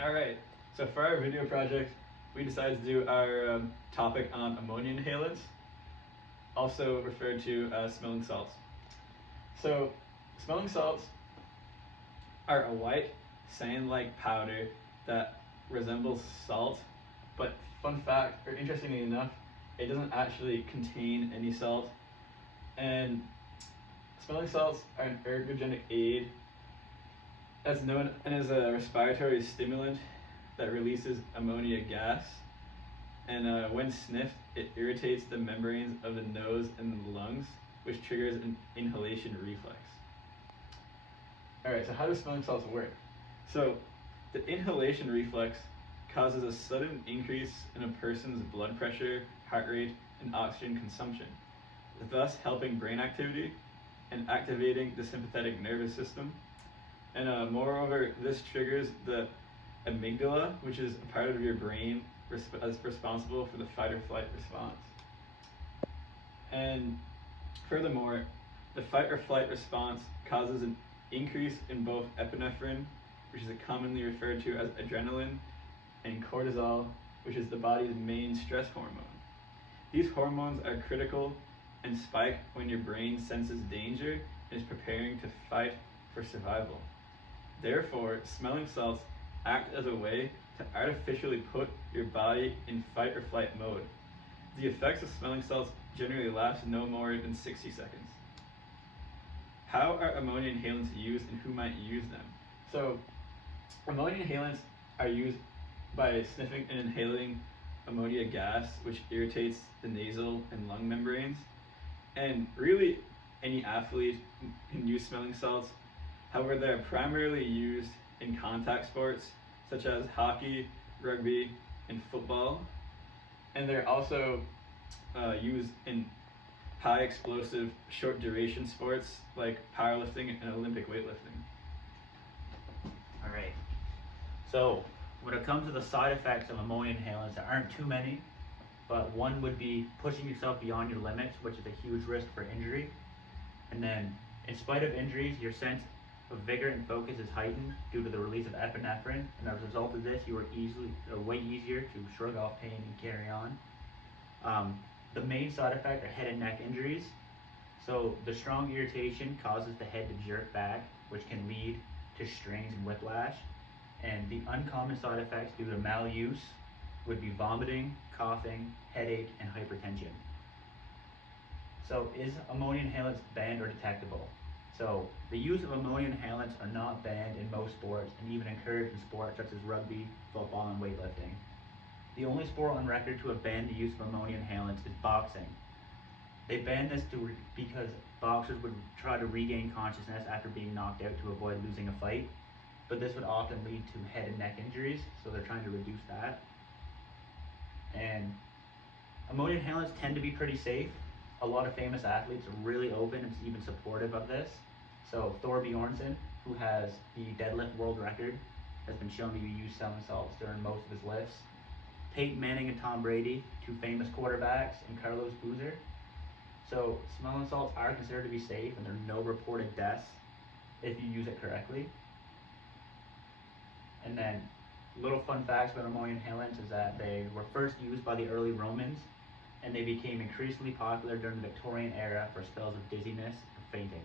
Alright, so for our video project, we decided to do our topic on ammonia inhalants, also referred to as smelling salts. So, smelling salts are a white, sand-like powder that resembles salt, but fun fact, or interestingly enough, it doesn't actually contain any salt. And smelling salts are an ergogenic aid that's known and is a respiratory stimulant that releases ammonia gas. And when sniffed, it irritates the membranes of the nose and the lungs, which triggers an inhalation reflex. Alright, so how do smelling salts work? So the inhalation reflex causes a sudden increase in a person's blood pressure, heart rate, and oxygen consumption, thus helping brain activity and activating the sympathetic nervous system. And moreover, this triggers the amygdala, which is a part of your brain responsible for the fight or flight response. And furthermore, the fight or flight response causes an increase in both epinephrine, which is commonly referred to as adrenaline, and cortisol, which is the body's main stress hormone. These hormones are critical and spike when your brain senses danger and is preparing to fight for survival. Therefore, smelling salts act as a way to artificially put your body in fight or flight mode. The effects of smelling salts generally last no more than 60 seconds. How are ammonia inhalants used and who might use them? So, ammonia inhalants are used by sniffing and inhaling ammonia gas, which irritates the nasal and lung membranes. And really, any athlete can use smelling salts. However, they're primarily used in contact sports such as hockey, rugby, and football. And they're also used in high explosive, short duration sports like powerlifting and Olympic weightlifting. All right. So when it comes to the side effects of ammonia inhalants, there aren't too many, but one would be pushing yourself beyond your limits, which is a huge risk for injury. And then, in spite of injuries, your sense of vigor and focus is heightened due to the release of epinephrine, and as a result of this, you are way easier to shrug off pain and carry on. The main side effect are head and neck injuries. So the strong irritation causes the head to jerk back, which can lead to strains and whiplash. And the uncommon side effects due to maluse would be vomiting, coughing, headache, and hypertension. So is ammonia inhalants banned or detectable? So the use of ammonia inhalants are not banned in most sports and even encouraged in sports such as rugby, football, and weightlifting. The only sport on record to have banned the use of ammonia inhalants is boxing. They banned this because boxers would try to regain consciousness after being knocked out to avoid losing a fight, but this would often lead to head and neck injuries, so they're trying to reduce that. And ammonia inhalants tend to be pretty safe. A lot of famous athletes are really open and even supportive of this. So Thor Bjornsson, who has the deadlift world record, has been shown to use smelling salts during most of his lifts. Peyton Manning and Tom Brady, two famous quarterbacks, and Carlos Boozer. So smelling salts are considered to be safe, and there are no reported deaths if you use it correctly. And then little fun facts about ammonia inhalants is that they were first used by the early Romans, and they became increasingly popular during the Victorian era for spells of dizziness and fainting.